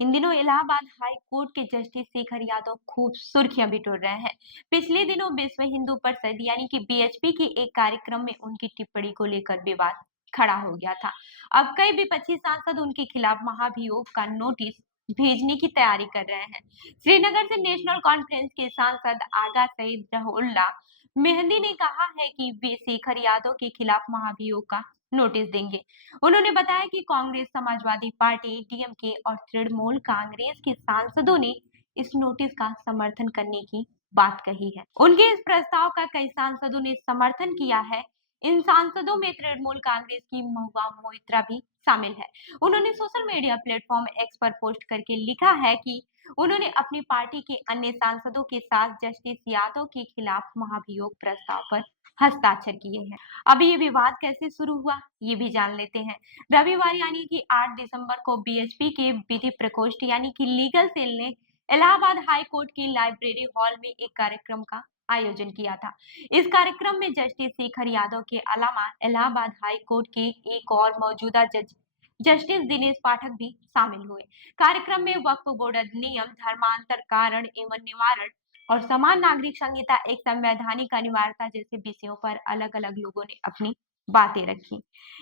इन दिनों Allahabad high court के justice Shekhar Yadav खूब सुर्खियां बिटोर रहे हैं। पिछले दिनों विश्व हिंदू परिषद यानी कि बीएचपी के एक कार्यक्रम में उनकी टिप्पणी को लेकर विवाद खड़ा हो गया था। अब कई विपक्षी सांसद उनके खिलाफ महाभियोग का नोटिस भेजने की तैयारी कर रहे हैं। श्रीनगर से नेशनल कॉन्फ्रेंस के सांसद आगा सईद जहुल्ला मेहंदी ने कहा है कि वे शेखर यादव के खिलाफ महाभियोग का नोटिस देंगे। उन्होंने बताया कि कांग्रेस, समाजवादी पार्टी, डीएमके और तृणमूल कांग्रेस के सांसदों ने इस नोटिस का समर्थन करने की बात कही है। उनके इस प्रस्ताव का कई सांसदों ने समर्थन किया है। इन सांसदों में तृणमूल कांग्रेस की महुआ मोइत्रा भी शामिल है। उन्होंने सोशल मीडिया प्लेटफॉर्म एक्स पर पोस्ट करके लिखा है कि उन्होंने अपनी पार्टी के अन्य सांसदों के साथ जस्टिस यादव के खिलाफ महाभियोग प्रस्ताव पर हस्ताक्षर किए हैं। अब ये विवाद कैसे शुरू हुआ, ये भी जान लेते हैं। रविवार यानी कि 8 दिसंबर को बीएचपी के विधि प्रकोष्ठ यानी कि लीगल सेल ने इलाहाबाद हाई कोर्ट की लाइब्रेरी हॉल में एक कार्यक्रम का आयोजन किया था। इस कार्यक्रम में जस्टिस शेखर यादव के अलावा इलाहाबाद हाई कोर्ट के एक और मौजूदा जज जस्टिस दिनेश पाठक भी शामिल हुए। कार्यक्रम में वक्फ बोर्ड अधिनियम, धर्मांतर कारण एवं निवारण और समान नागरिक संहिता एक संवैधानिक अनिवार्यता जैसे विषयों पर अलग अलग लोगों ने अपनी बातें रखी।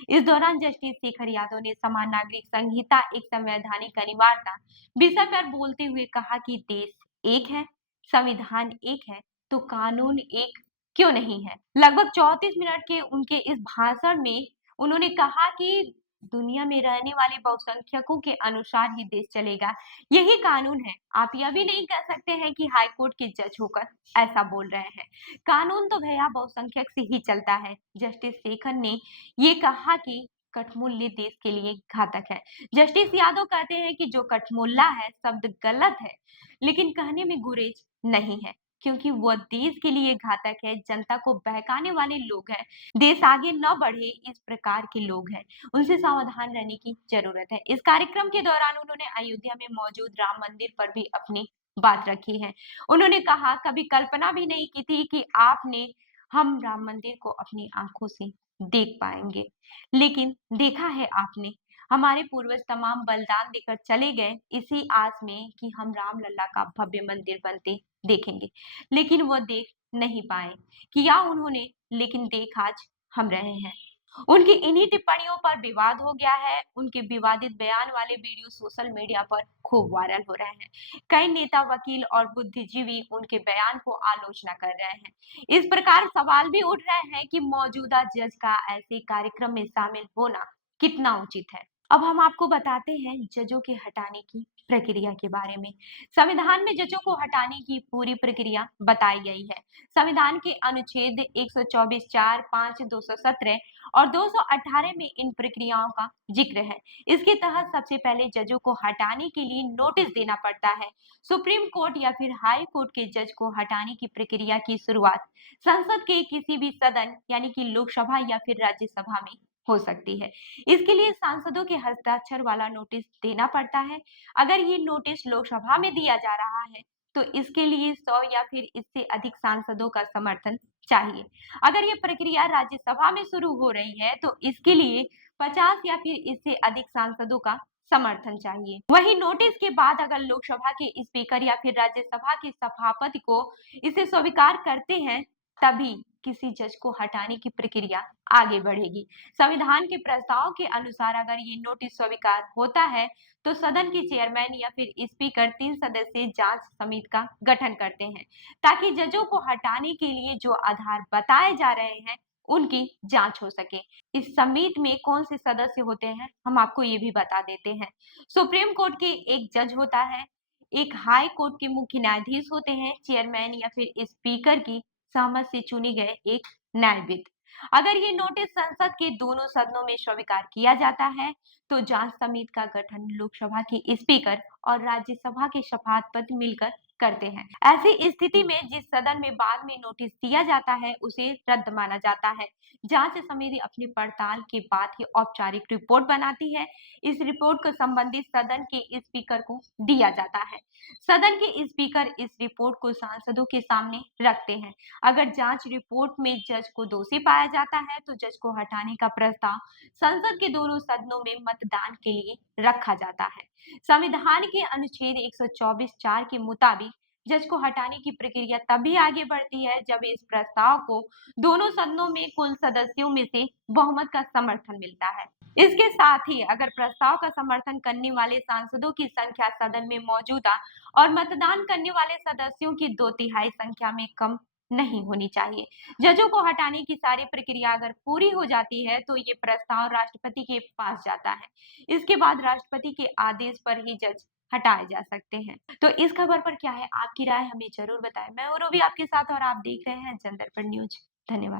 इस दौरान जस्टिस शेखर यादव ने समान नागरिक संहिता एक संवैधानिक अनिवार्यता विषय पर बोलते हुए कहा कि देश एक है, संविधान एक है, तो कानून एक क्यों नहीं है। लगभग 34 मिनट के उनके इस भाषण में उन्होंने कहा कि दुनिया में रहने वाले बहुसंख्यकों के अनुसार ही देश चलेगा, यही कानून है। आप यह भी नहीं कह सकते हैं कि हाई कोर्ट के जज होकर ऐसा बोल रहे हैं। कानून तो भैया बहुसंख्यक से ही चलता है। जस्टिस शेखर ने ये कहा कि कठमूल्य देश के लिए घातक है। जस्टिस यादव कहते हैं कि जो कठमुल्ला है शब्द गलत है, लेकिन कहने में गुरेज नहीं है, क्योंकि वह देश के लिए घातक है। जनता को बहकाने वाले लोग हैं। देश आगे न बढ़े इस प्रकार के लोग हैं। उनसे सावधान रहने की जरूरत है। इस कार्यक्रम के दौरान उन्होंने अयोध्या में मौजूद राम मंदिर पर भी अपनी बात रखी है। उन्होंने कहा, कभी कल्पना भी नहीं की थी कि आपने हम राम मंदिर को अपनी आंखों से देख पाएंगे, लेकिन देखा है आपने। हमारे पूर्वज तमाम बलिदान देकर चले गए इसी आस में कि हम राम लल्ला का भव्य मंदिर बनते देखेंगे, लेकिन वो देख नहीं पाए। किया उन्होंने, लेकिन देख आज हम रहे हैं। उनकी इन्हीं टिप्पणियों पर विवाद हो गया है। उनके विवादित बयान वाले वीडियो सोशल मीडिया पर खूब वायरल हो रहे हैं। कई नेता, वकील और बुद्धिजीवी उनके बयान को आलोचना कर रहे हैं। इस प्रकार सवाल भी उठ रहे हैं कि मौजूदा जज का ऐसे कार्यक्रम में शामिल होना कितना उचित है। अब हम आपको बताते हैं जजों के हटाने की प्रक्रिया के बारे में। संविधान में जजों को हटाने की पूरी प्रक्रिया बताई गई है। संविधान के अनुच्छेद 124, 4, 5, 217 और 218 में इन प्रक्रियाओं का जिक्र है। इसके तहत सबसे पहले जजों को हटाने के लिए नोटिस देना पड़ता है। सुप्रीम कोर्ट या फिर हाई कोर्ट के जज को हटाने की प्रक्रिया की शुरुआत संसद के किसी भी सदन यानी कि लोकसभा या फिर राज्यसभा में हो सकती है। इसके लिए सांसदों के हस्ताक्षर वाला नोटिस देना पड़ता है। अगर ये नोटिस लोकसभा में दिया जा रहा है तो इसके लिए 100 या फिर इससे अधिक सांसदों का समर्थन चाहिए। अगर ये प्रक्रिया राज्यसभा में शुरू हो रही है तो इसके लिए 50 या फिर इससे अधिक सांसदों का समर्थन चाहिए। वहीं नोटिस के बाद अगर लोकसभा के स्पीकर या फिर राज्यसभा के सभापति को इसे स्वीकार करते हैं, तभी किसी जज को हटाने की प्रक्रिया आगे बढ़ेगी। संविधान के प्रस्ताव के अनुसार अगर ये नोटिस स्वीकार होता है तो सदन के चेयरमैन या फिर स्पीकर 3 सदस्यीय जांच समिति का गठन करते हैं, ताकि जजों को हटाने के लिए जो आधार बताए जा रहे हैं उनकी जांच हो सके। इस समिति में कौन से सदस्य होते हैं हम आपको ये भी बता देते हैं। सुप्रीम कोर्ट के एक जज होता है, एक हाई कोर्ट के मुख्य न्यायाधीश होते हैं, चेयरमैन या फिर स्पीकर की सहमति से चुनी गए एक न्यायविद। अगर ये नोटिस संसद के दोनों सदनों में स्वीकार किया जाता है तो जांच समिति का गठन लोकसभा के स्पीकर और राज्यसभा के सभापति मिलकर करते हैं। ऐसी स्थिति में जिस सदन में बाद में नोटिस दिया जाता है उसे रद्द माना जाता है। जांच समिति अपनी पड़ताल के बाद ही औपचारिक रिपोर्ट बनाती है। इस रिपोर्ट को संबंधित सदन के स्पीकर को दिया जाता है। सदन के स्पीकर इस रिपोर्ट को सांसदों के सामने रखते हैं। अगर जांच रिपोर्ट में जज को दोषी पाया जाता है तो जज को हटाने का प्रस्ताव संसद के दोनों सदनों में मतदान के लिए रखा जाता है। संविधान के अनुच्छेद 124(4) के मुताबिक जज को हटाने की प्रक्रिया तभी आगे बढ़ती है जब इस प्रस्ताव को दोनों सदनों में कुल सदस्यों में से बहुमत का समर्थन मिलता है। इसके साथ ही अगर प्रस्ताव का समर्थन करने वाले सांसदों की संख्या सदन में मौजूदा और मतदान करने वाले सदस्यों की 2/3 संख्या में कम नहीं होनी चाहिए। जजों को हटाने की सारी प्रक्रिया अगर पूरी हो जाती है तो ये प्रस्ताव राष्ट्रपति के पास जाता है। इसके बाद राष्ट्रपति के आदेश पर ही जज हटाए जा सकते हैं। तो इस खबर पर क्या है आपकी राय, हमें जरूर बताएं। मैं हूं रूबी आपके साथ और आप देख रहे हैं जनदर्पण न्यूज। धन्यवाद।